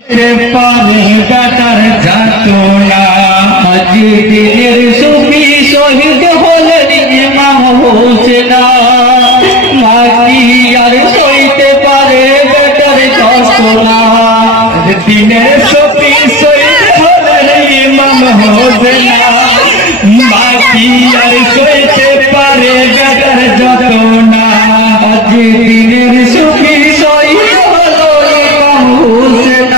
পানি বেটার যাতনা আজি দিনের সুফি শহীদ হলেন ইমাম হোসেন মাকি আর সইতে পারে বেটার যাতনা দিনের সুফি শহীদ হলেন ইমাম হোসেন মাকি আর সইতে পারে বেটার যাতনা আজি দিনের সুফি শহীদ হলো ইমাম হোসেন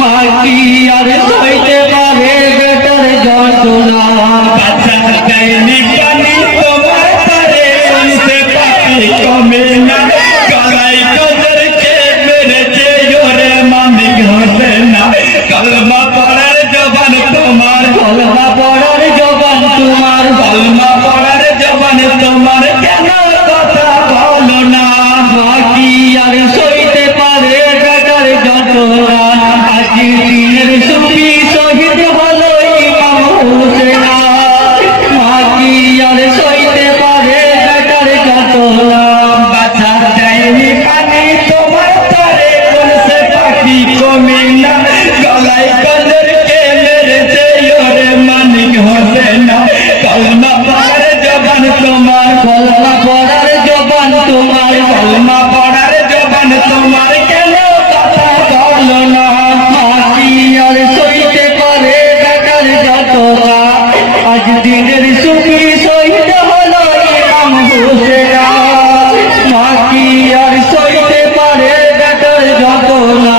মাকি আর সইতে পারে বেটার যন্ত্রণা বাচ্চা দেয়নি পানি তোমার তারে উনসে পাখি কমে না গলায় কদরকে মেরেছে ওরে মালিক হোসেন কলমা পড়ার জবান তোমার কলমা পড়ার জবান তোমার কলমা পড়ার জবান তোমার কেন কথা বলো না মাকি আর সইতে পারে বেটার যন্ত্রণা আজি দিনের সুফি শহীদ হলো ইমাম হোসেন মাকি আর সইতে পারে বেটার যন্ত্রণা বাছা দেয়নি পানি তোমার তারে কোনসে পাখি কমে না গলায় কদরকে মেরেছে ওরে মালিক হোসেন কলমা পড়ার জবান তোমার কলমা পড়ার জবান তোমার কলমা পড়ার জবান তোমার কেন কথা বলো না মাকি আর সইতে পারে বেটার যন্ত্রণা আজ দিনের সুফি শহীদ হলো ইমাম হোসেন মাকি আর সইতে পারে বেটার যন্ত্রণা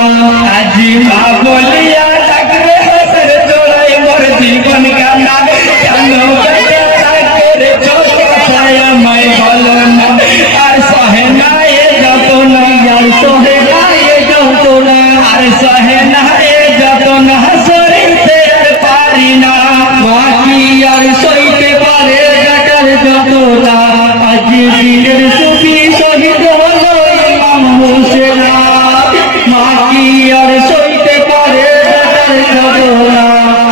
আজি মা বলিয়া ডাকরে হাতের জোড়ায় মোর জীবন কান্না কেন বেটা করেছ কথায় আমায় বলো না আর সহে না এ যন্ত্রণা আর সহে না এ যন্ত্রণা আর সহে না এ যন্ত্রণা সইতে আর পারি না মাকি আর সইতে পারে বেটার যন্ত্রণা আজি দিনের সুফি শহীদ হলো ইমাম হোসেন মাকি আর সইতে পারে বেটার যন্ত্রণা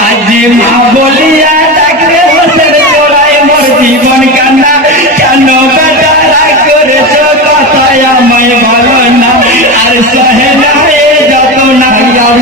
আজি মা বলিয়া ডাকরে হোসেন জোড়ায় মোর জীবন কান্না কেন বেটা রাগ করেছ কথায় আমায় বলো না আর সহে না এ যন্ত্রণা আর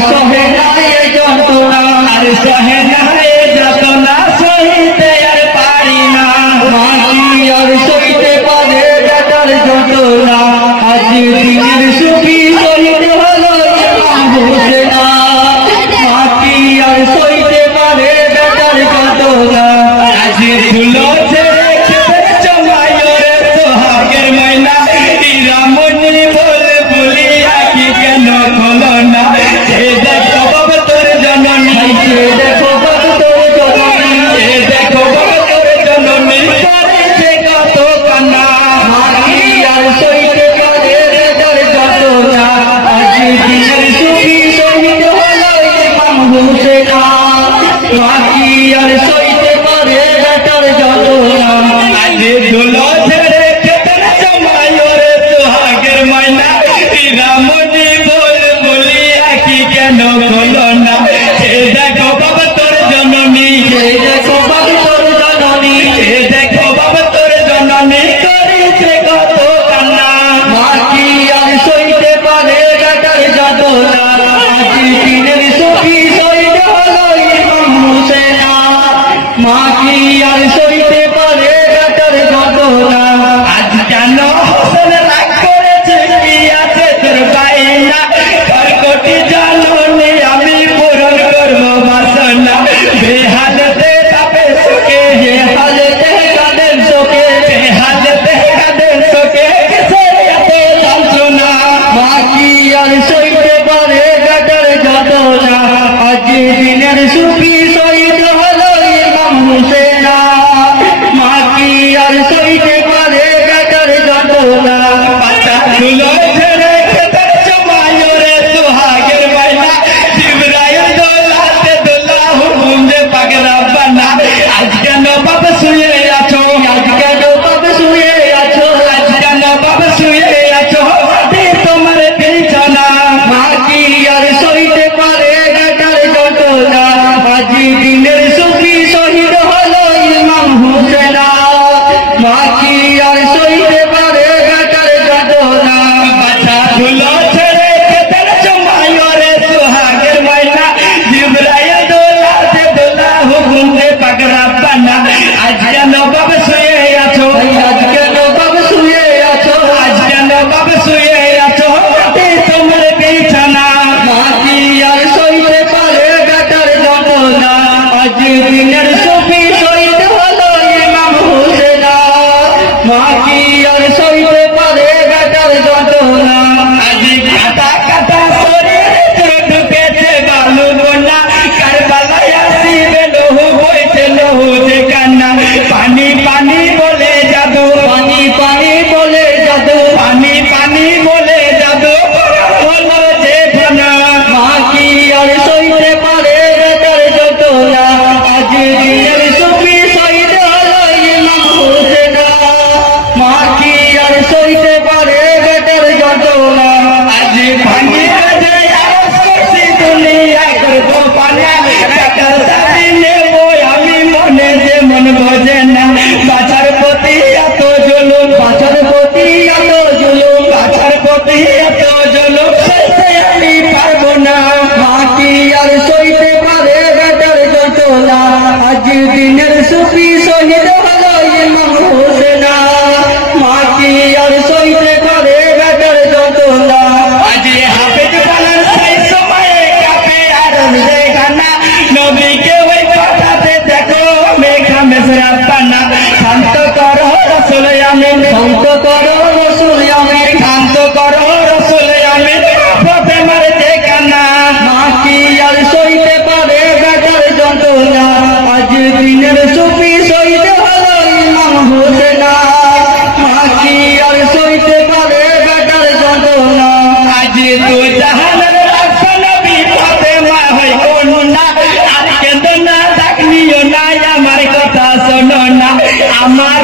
আমার